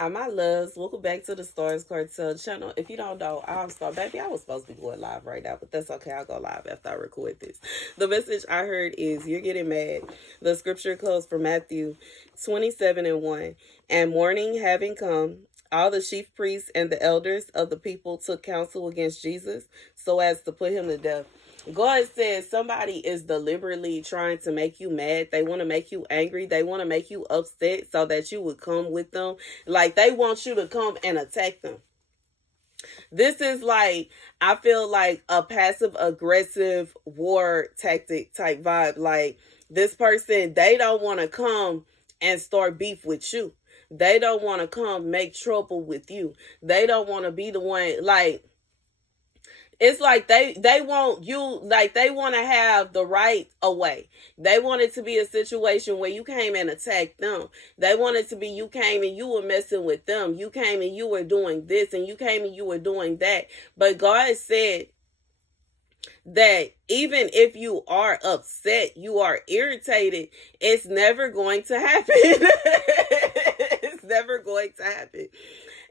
Hi, my loves. Welcome back to the Starscartel channel. If you don't know, I'm Star. Baby, I was supposed to be going live right now, but that's okay. I'll go live after I record this. The message I heard is, you're getting mad. The scripture comes from Matthew 27:1. And morning having come, all the chief priests and the elders of the people took counsel against Jesus so as to put him to death. God says somebody is deliberately trying to make you mad. They want to make you angry. They want to make you upset so that you would come with them. Like, they want you to come and attack them. This is like, I feel like a passive aggressive war tactic type vibe. Like, this person, they don't want to come and start beef with you. They don't want to come make trouble with you. They don't want to be the one, like, it's like they want you, like, they want to have the right away. They want it to be a situation where you came and attacked them. They want it to be you came and you were messing with them. You came and you were doing this, and you came and you were doing that. But God said that even if you are upset, you are irritated, it's never going to happen. It's never going to happen.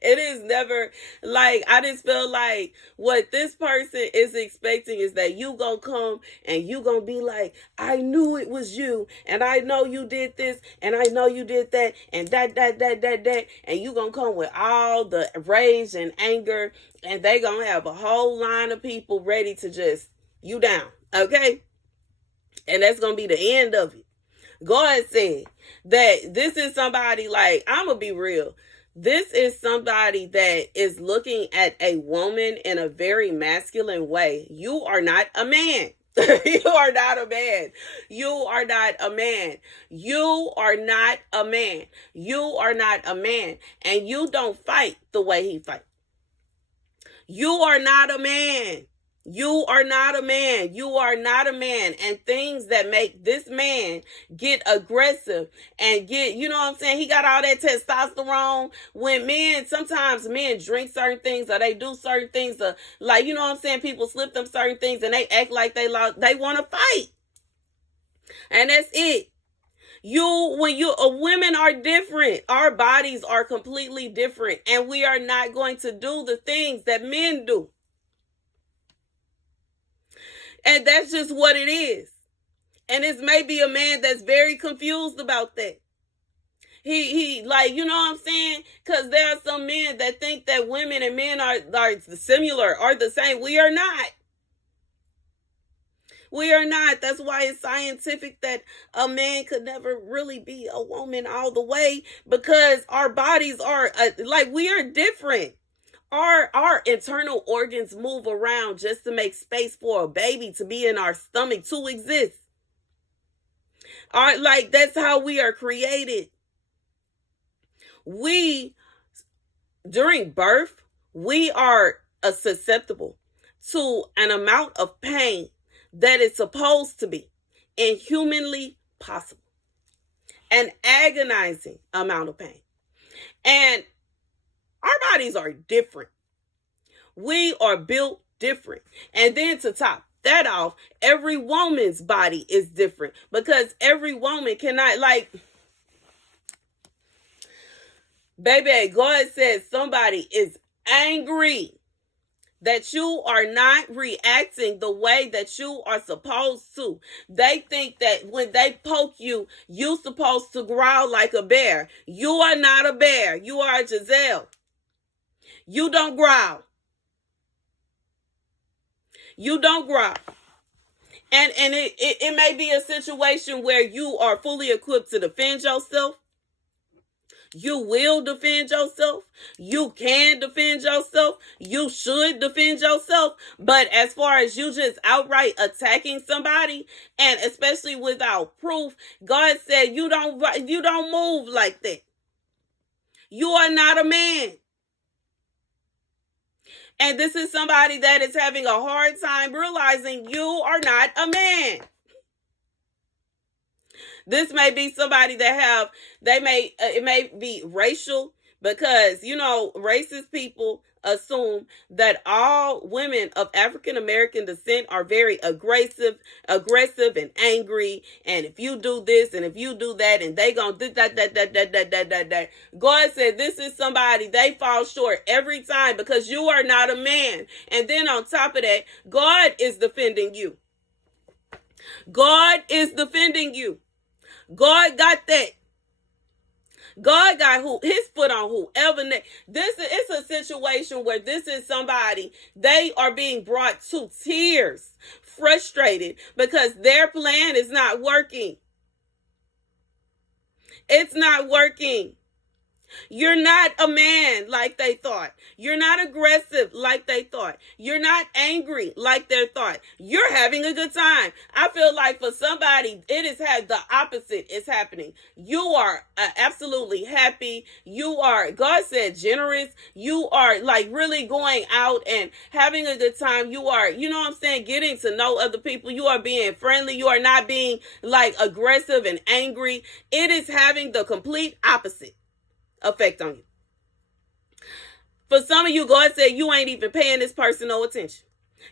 It is never, like, I just feel like what this person is expecting is that you gonna come and you gonna be like, I knew it was you, and I know you did this, and I know you did that, and that, and you gonna come with all the rage and anger, and they gonna have a whole line of people ready to just you down, okay? And that's gonna be the end of it. God said that this is somebody, like, I'm gonna be real. This is somebody that is looking at a woman in a very masculine way. You are not a man. You are not a man. You are not a man. You are not a man. You are not a man. And you don't fight the way he fights. You are not a man. You are not a man. You are not a man. And things that make this man get aggressive and get, you know what I'm saying? He got all that testosterone. When men, sometimes men drink certain things or they do certain things. Like, you know what I'm saying? People slip them certain things and they act like they want to fight. And that's it. Women are different. Our bodies are completely different. And we are not going to do the things that men do. And that's just what it is. And it's maybe a man that's very confused about that. He like, you know what I'm saying? Because there are some men that think that women and men are similar, are the same. We are not. We are not. That's why it's scientific that a man could never really be a woman all the way, because our bodies are like, we are different. Our internal organs move around just to make space for a baby to be in our stomach to exist. Like, that's how we are created. During birth, we are susceptible to an amount of pain that is supposed to be inhumanly possible. An agonizing amount of pain. And our bodies are different. We are built different. And then to top that off, every woman's body is different, because every woman cannot, like, baby, God says somebody is angry that you are not reacting the way that you are supposed to. They think that when they poke you, you're supposed to growl like a bear. You are not a bear. You are a Giselle. You don't growl. You don't growl. And it may be a situation where you are fully equipped to defend yourself. You will defend yourself. You can defend yourself. You should defend yourself. But as far as you just outright attacking somebody, and especially without proof, God said you don't move like that. You are not a man. And this is somebody that is having a hard time realizing you are not a man. This may be somebody that it may be racial, Because, you know, racist people assume that all women of African American descent are very aggressive and angry. And if you do this and if you do that, and they gonna do that. God said this is somebody, they fall short every time because you are not a man. And then on top of that, God is defending you. God is defending you. God got that. God got his foot on whoever. This is a situation where this is somebody, they are being brought to tears, frustrated because their plan is not working. It's not working. You're not a man like they thought. You're not aggressive like they thought. You're not angry like they thought. You're having a good time. I feel like for somebody, it has had the opposite is happening. You are absolutely happy. You are, God said, generous. You are like really going out and having a good time. You are, you know what I'm saying, getting to know other people. You are being friendly. You are not being like aggressive and angry. It is having the complete opposite effect on you. For some of you, God said you ain't even paying this person no attention.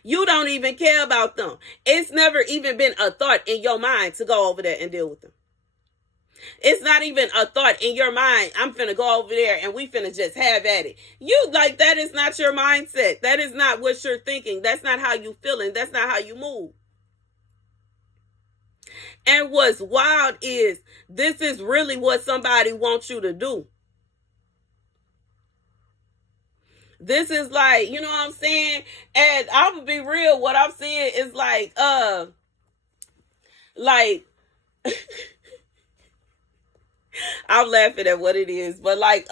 You don't even care about them. It's never even been a thought in your mind to go over there and deal with them. It's not even a thought in your mind, I'm finna go over there and we finna just have at it. You like, that is not your mindset. That is not what you're thinking. That's not how you feeling. That's not how you move. And what's wild is this is really what somebody wants you to do. This is like, you know what I'm saying? And I'm gonna be real, what I'm seeing is like I'm laughing at what it is, but like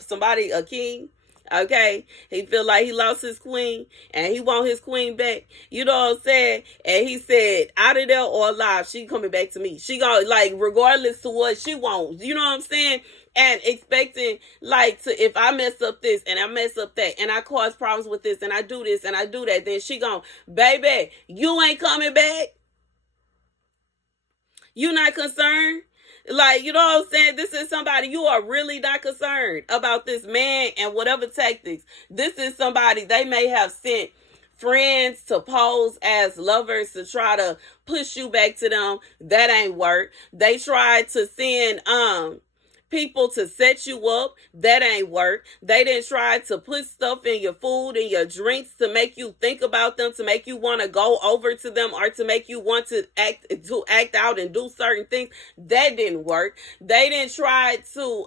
somebody, a king, okay, he feel like he lost his queen and he want his queen back, you know what I'm saying? And he said, out of there or alive, she coming back to me. She gonna, like, regardless to what she wants, you know what I'm saying? And expecting, like, to, if I mess up this and I mess up that and I cause problems with this and I do this and I do that, then she gon', baby, you ain't coming back. You not concerned. Like, you know what I'm saying? This is somebody, you are really not concerned about this man and whatever tactics. This is somebody, they may have sent friends to pose as lovers to try to push you back to them. That ain't work. They tried to send people to set you up. That ain't work. They didn't try to put stuff in your food and your drinks to make you think about them, to make you want to go over to them, or to make you want to act out and do certain things. That didn't work. They didn't try to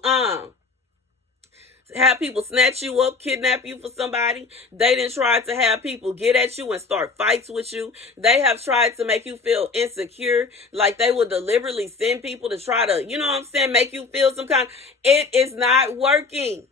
have people snatch you up, kidnap you for somebody. They didn't try to have people get at you and start fights with you. They have tried to make you feel insecure. Like, they would deliberately send people to try to, you know what I'm saying, make you feel some kind. It is not working.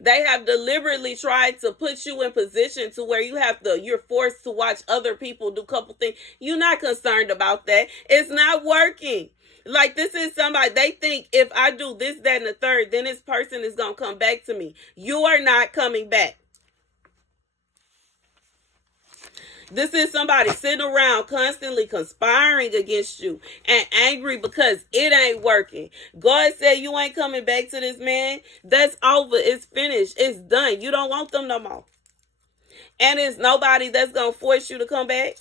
They have deliberately tried to put you in position to where you're forced to watch other people do a couple things. You're not concerned about that. It's not working. Like, this is somebody, they think if I do this, that, and the third, then this person is going to come back to me. You are not coming back. This is somebody sitting around constantly conspiring against you and angry because it ain't working. God said you ain't coming back to this man. That's over. It's finished. It's done. You don't want them no more. And it's nobody that's going to force you to come back.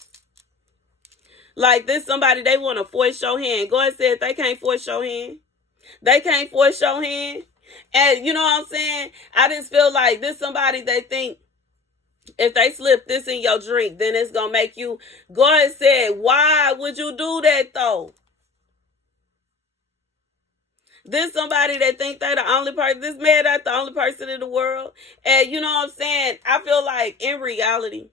Like, this somebody, they want to force your hand. God said they can't force your hand. They can't force your hand. And you know what I'm saying? I just feel like this somebody, they think if they slip this in your drink, then it's going to make you. God said, why would you do that though? This somebody that think they the only person, this man that's the only person in the world. And you know what I'm saying? I feel like in reality,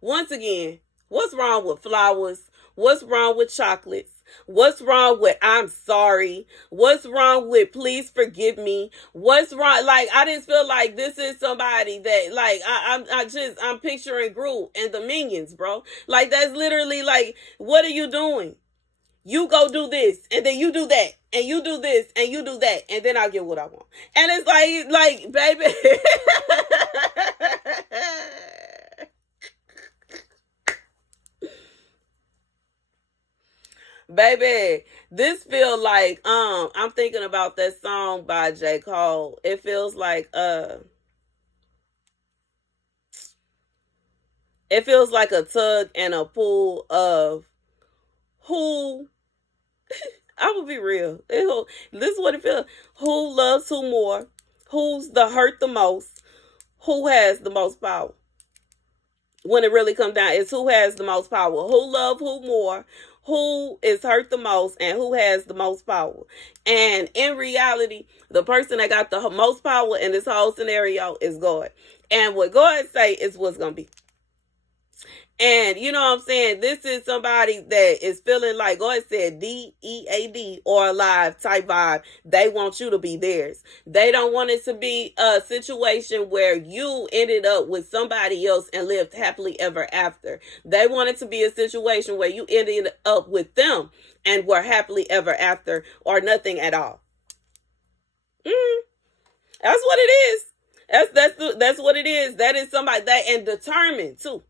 once again, what's wrong with flowers? What's wrong with chocolates? What's wrong with I'm sorry? What's wrong with please forgive me? What's wrong? Like, I just feel like this is somebody that, like, I'm picturing Groot and the Minions, bro. Like, that's literally like, what are you doing? You go do this, and then you do that, and you do this, and you do that, and then I'll get what I want. And it's like, baby. Baby, this feel like I'm thinking about that song by J. Cole. It feels like a tug and a pull of who. I will be real. This is what it feels. Who loves who more? Who's the hurt the most? Who has the most power? When it really comes down, it's who has the most power. Who love who more? Who is hurt the most, and who has the most power? And in reality, the person that got the most power in this whole scenario is God. And what God say is what's gonna be. And you know what I'm saying? This is somebody that is feeling like God said DEAD or alive type vibe. They want you to be theirs. They don't want it to be a situation where you ended up with somebody else and lived happily ever after. They want it to be a situation where you ended up with them and were happily ever after or nothing at all. That's what it is. That's what it is. That is somebody that and determined too.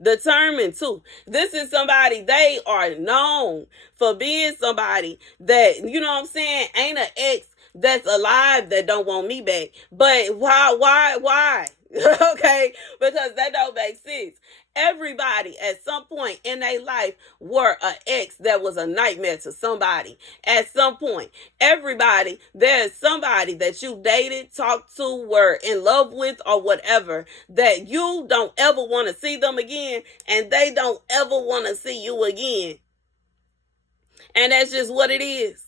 Determined too. This is somebody, they are known for being somebody that, you know what I'm saying, ain't an ex that's alive that don't want me back. But why? Okay, because that don't make sense. Everybody at some point in their life were an ex that was a nightmare to somebody. At some point, everybody, there's somebody that you dated, talked to, were in love with, or whatever, that you don't ever want to see them again, and they don't ever want to see you again. And that's just what it is.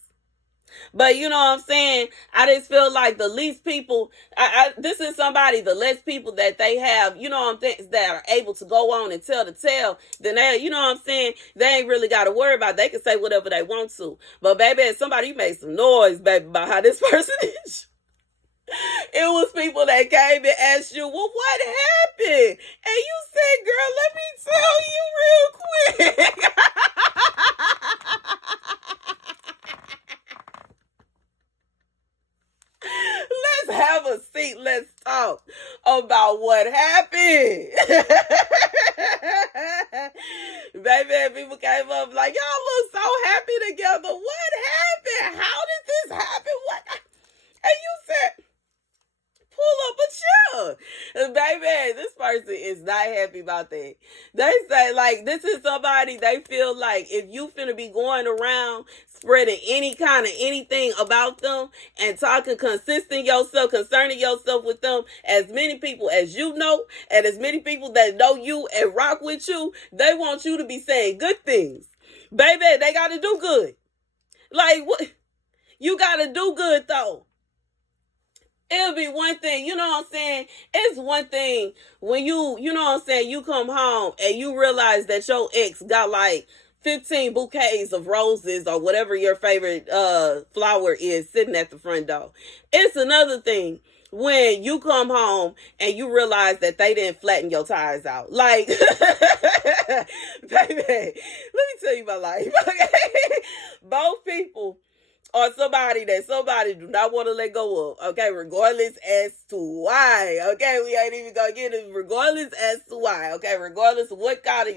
But you know what I'm saying? I just feel like the least people, this is somebody, the less people that they have, you know what I'm saying, that are able to go on and tell the tale, then they, you know what I'm saying, they ain't really got to worry about it. They can say whatever they want to. But baby, as somebody, you made some noise, baby, about how this person is. It was people that came and asked you, well, what happened? And you said, girl, let me tell you real quick. Let's have a seat. Let's talk about what happened. Baby, people came up like, y'all look so happy together. What happened? How did this happen? What? And you said, pull up a chair. Baby, this person is not happy about that. They say, like, this is somebody they feel like if you finna be going around spreading any kind of anything about them and talking concerning yourself with them, as many people as you know and as many people that know you and rock with you, they want you to be saying good things. Baby, they gotta do good. Like, what? You gotta do good though. It'll be one thing, you know what I'm saying? It's one thing when you know what I'm saying, you come home and you realize that your ex got like 15 bouquets of roses or whatever your favorite flower is sitting at the front door. It's another thing when you come home and you realize that they didn't flatten your tires out. Like, baby, let me tell you my life, okay? Both people or somebody that somebody do not want to let go of, okay, regardless as to why, okay, we ain't even gonna get it, regardless as to why, okay, regardless of what gotta,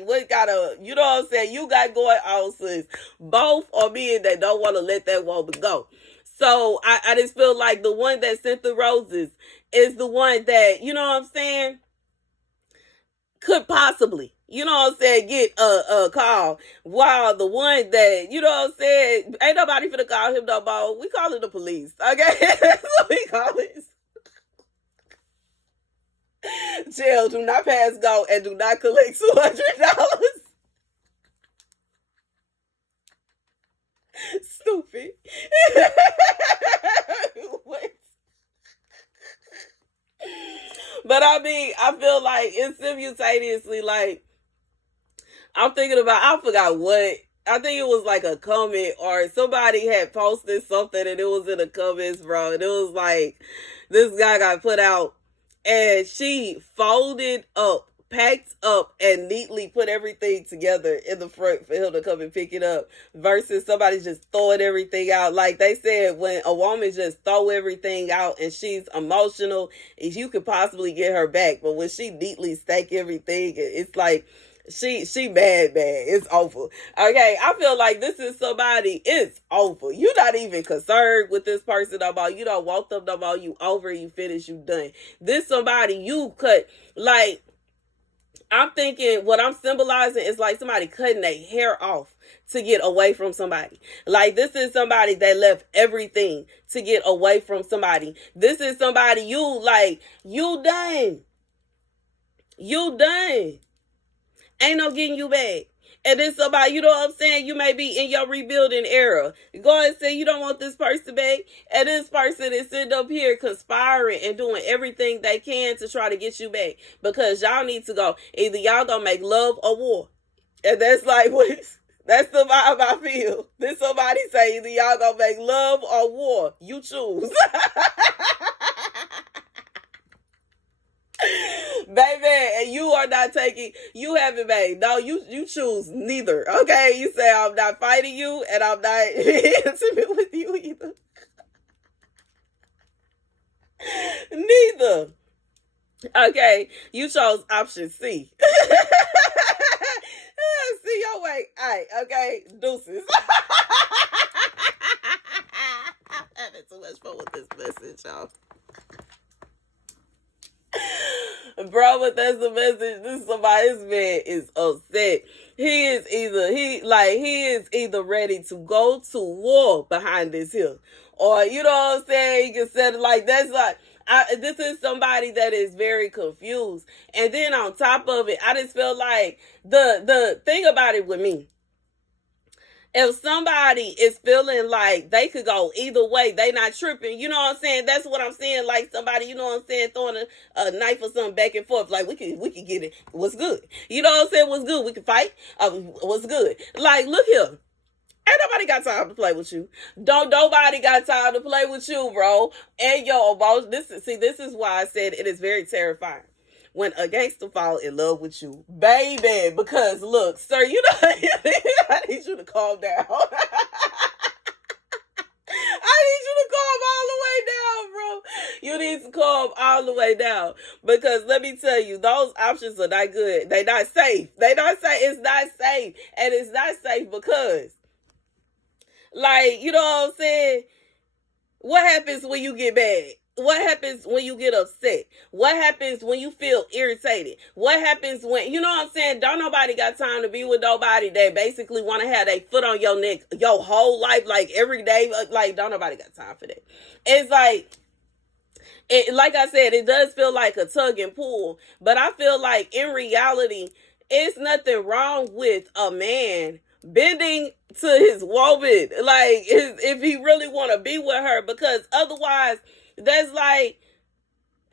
you know what I'm saying, you got going on, sis, both are men that don't want to let that woman go. So, I just feel like the one that sent the roses is the one that, you know what I'm saying, could possibly, you know what I'm saying, get a call. While the one that, you know what I'm saying, ain't nobody finna call him no more. We call it the police, okay? That's what we call it. Jail, do not pass go and do not collect $200. Stupid. What? But I mean, I feel like it's simultaneously like, I'm thinking about, I forgot what, I think it was like a comment or somebody had posted something and it was in the comments, bro. And it was like, this guy got put out and she folded up, packed up, and neatly put everything together in the front for him to come and pick it up versus somebody just throwing everything out. Like they said, when a woman just throw everything out and she's emotional, if you could possibly get her back. But when she neatly stack everything, it's like, She bad. It's over. Okay, I feel like this is somebody. It's over. You not even concerned with this person no more. You don't want them no more. You over. You finished. You done. This somebody you cut like. I'm thinking what I'm symbolizing is like somebody cutting their hair off to get away from somebody. Like this is somebody that left everything to get away from somebody. This is somebody you like. You done. You done. Ain't no getting you back. And then somebody, you know what I'm saying? You may be in your rebuilding era. Go and say you don't want this person back. And this person is sitting up here conspiring and doing everything they can to try to get you back. Because y'all need to go. Either y'all gonna make love or war. And that's like what that's the vibe I feel. Then somebody say either y'all gonna make love or war. You choose. Baby, and you are not taking, you haven't made, no, you choose neither, okay? You say, I'm not fighting you, and I'm not intimate with you either. Neither. Okay, you chose option C. See your way. All right, okay, deuces. I'm having too much fun with this message, y'all. Bro, but that's the message. This man is upset. He is either ready to go to war behind this hill, or you know what I'm saying. You can set it like that's like. This is somebody that is very confused, and then on top of it, I just feel like the thing about it with me. If somebody is feeling like they could go either way, they not tripping. You know what I'm saying? That's what I'm saying. Like somebody, you know what I'm saying, throwing a knife or something back and forth. Like we can get it. What's good? You know what I'm saying? What's good? We can fight. What's good? Like look here. Ain't nobody got time to play with you. Don't nobody got time to play with you, bro. And your emotion. This is why I said it is very terrifying when a gangster fall in love with you, baby. Because look, sir, you know I need you to calm down. I need you to calm all the way down, bro. You need to calm all the way down. Because let me tell you, those options are not good. They not safe. It's not safe. And it's not safe because, like, you know what I'm saying? What happens when you get mad? What happens when you get upset? What happens when you feel irritated? What happens when, you know what I'm saying? Don't nobody got time to be with nobody that basically want to have their foot on your neck your whole life, like every day. Like, don't nobody got time for that. It's like, like I said, it does feel like a tug and pull. But I feel like in reality, it's nothing wrong with a man bending to his woman. Like, if he really want to be with her. Because otherwise, that's like,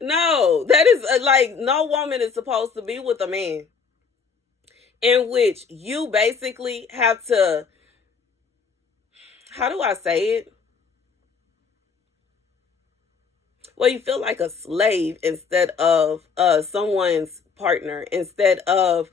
no, that is like, no woman is supposed to be with a man in which you basically have to, how do I say it? Well, you feel like a slave instead of someone's partner, instead of,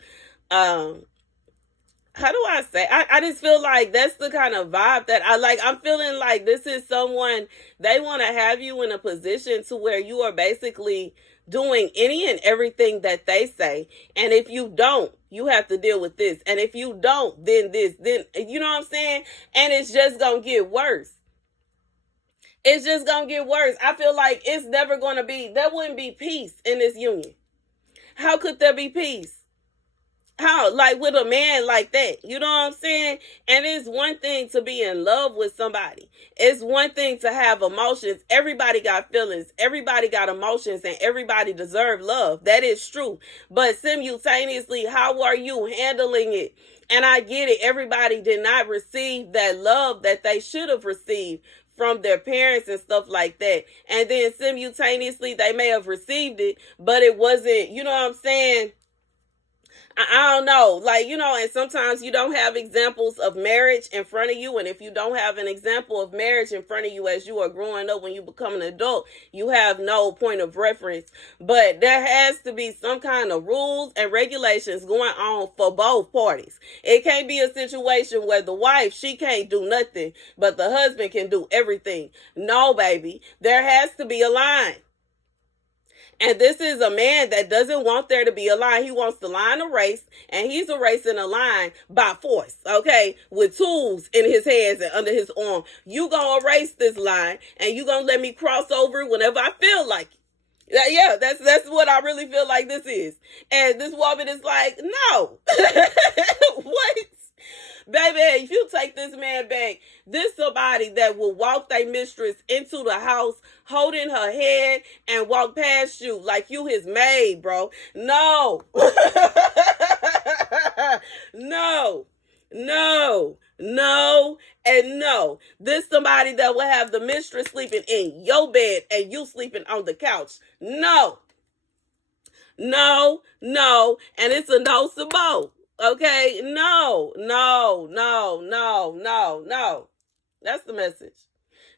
how do I say? I just feel like that's the kind of vibe that I like. I'm feeling like this is someone, they want to have you in a position to where you are basically doing any and everything that they say. And if you don't, you have to deal with this. And if you don't, then this, then, you know what I'm saying? And it's just going to get worse. It's just going to get worse. I feel like it's never going to be, there wouldn't be peace in this union. How could there be peace? How? Like with a man like that. You know what I'm saying? And it's one thing to be in love with somebody. It's one thing to have emotions. Everybody got feelings. Everybody got emotions. And everybody deserves love. That is true. But simultaneously, how are you handling it? And I get it. Everybody did not receive that love that they should have received from their parents and stuff like that. And then simultaneously, they may have received it, but it wasn't, you know what I'm saying? I don't know, like, you know, and sometimes you don't have examples of marriage in front of you. And if you don't have an example of marriage in front of you as you are growing up, when you become an adult, you have no point of reference. But there has to be some kind of rules and regulations going on for both parties. It can't be a situation where the wife, she can't do nothing, but the husband can do everything. No, baby, there has to be a line. And this is a man that doesn't want there to be a line. He wants the line erased, and he's erasing a line by force, okay, with tools in his hands and under his arm. You gonna erase this line, and you gonna let me cross over whenever I feel like it. Yeah, that's what I really feel like this is. And this woman is like, no. What? Baby, if you take this man back, this somebody that will walk their mistress into the house holding her head and walk past you like you his maid, bro. No. No. No. No. And no. This somebody that will have the mistress sleeping in your bed and you sleeping on the couch. No. No. No. And it's a no sabo. Okay, no. That's the message.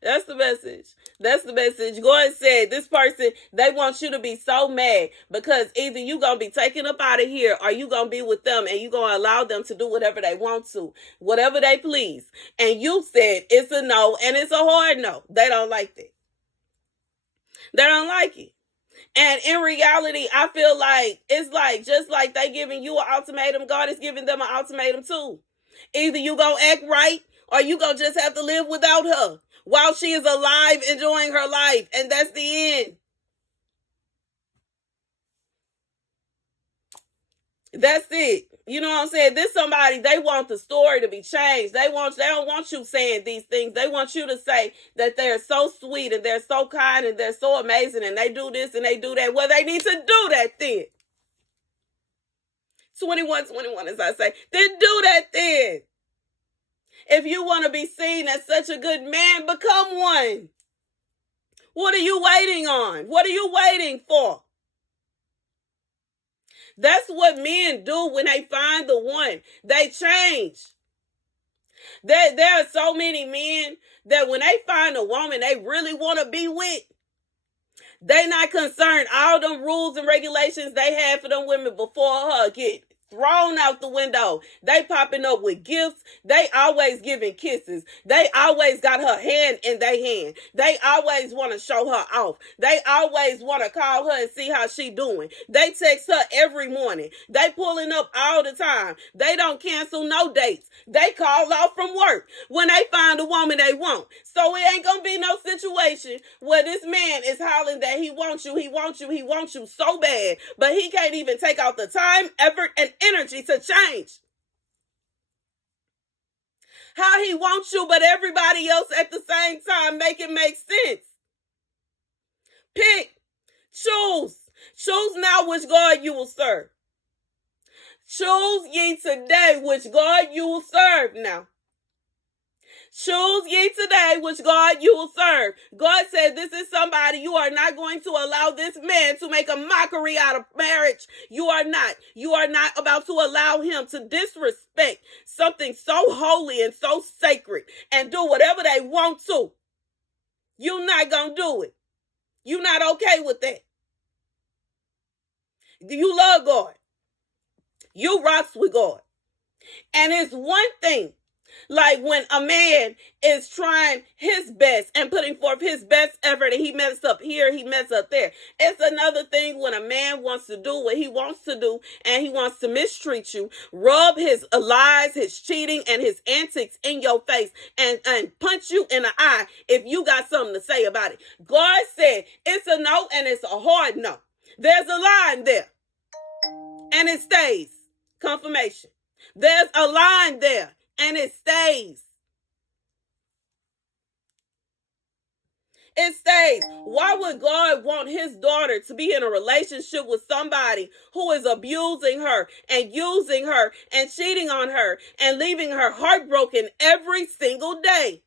That's the message. That's the message. God said this person, they want you to be so mad because either you going to be taken up out of here or you going to be with them and you going to allow them to do whatever they want to, whatever they please. And you said it's a no and it's a hard no. They don't like that. They don't like it. And in reality, I feel like it's like just like they giving you an ultimatum, God is giving them an ultimatum too. Either you gonna act right or you gonna just have to live without her while she is alive enjoying her life. And that's the end. That's it. You know what I'm saying? This somebody, they want the story to be changed. They don't want you saying these things. They want you to say that they're so sweet and they're so kind and they're so amazing and they do this and they do that. Well, they need to do that then. 21, as I say. Then do that then. If you want to be seen as such a good man, become one. What are you waiting on? What are you waiting for? That's what men do when they find the one. They change. There are so many men that when they find a woman they really want to be with, they not concerned. All them rules and regulations they had for them women before her get thrown out the window. They popping up with gifts. They always giving kisses. They always got her hand in their hand. They always want to show her off. They always want to call her and see how she doing. They text her every morning. They pulling up all the time. They don't cancel no dates. They call off from work when they find a woman they want. So it ain't gonna be no situation where this man is hollering that he wants you, he wants you, he wants you so bad, but he can't even take out the time, effort, and energy to change. How he wants you, but everybody else at the same time make it make sense. Pick, choose now which God you will serve. Choose ye today which God you will serve now. Choose ye today which God you will serve. God said this is somebody you are not going to allow this man to make a mockery out of marriage. You are not. You are not about to allow him to disrespect something so holy and so sacred and do whatever they want to. You're not going to do it. You're not okay with that. You love God. You rocks with God. And it's one thing. Like when a man is trying his best and putting forth his best effort and he messes up here, he messes up there. It's another thing when a man wants to do what he wants to do and he wants to mistreat you, rub his lies, his cheating, and his antics in your face and punch you in the eye if you got something to say about it. God said it's a no and it's a hard no. There's a line there and it stays. Confirmation. There's a line there. And it stays. It stays. Why would God want his daughter to be in a relationship with somebody who is abusing her and using her and cheating on her and leaving her heartbroken every single day?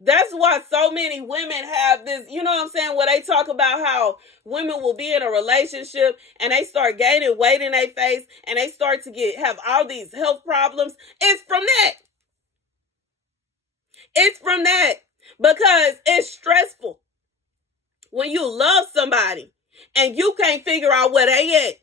That's why so many women have this, you know what I'm saying, where they talk about how women will be in a relationship and they start gaining weight in their face and they start to have all these health problems. It's from that. It's from that because it's stressful when you love somebody and you can't figure out where they at.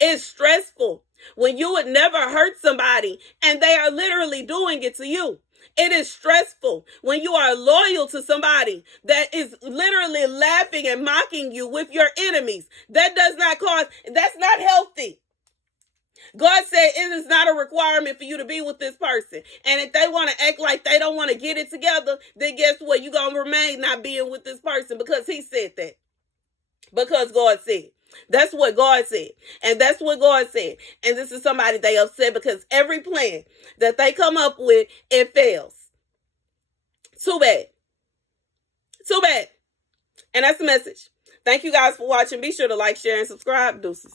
It's stressful when you would never hurt somebody and they are literally doing it to you. It is stressful when you are loyal to somebody that is literally laughing and mocking you with your enemies. That does not cause, that's not healthy. God said it is not a requirement for you to be with this person. And if they want to act like they don't want to get it together, then guess what? You're going to remain not being with this person because he said that. Because God said. That's what God said. And that's what God said. And this is somebody they upset because every plan that they come up with, it fails. Too bad. Too bad. And that's the message. Thank you guys for watching. Be sure to like, share, and subscribe. Deuces.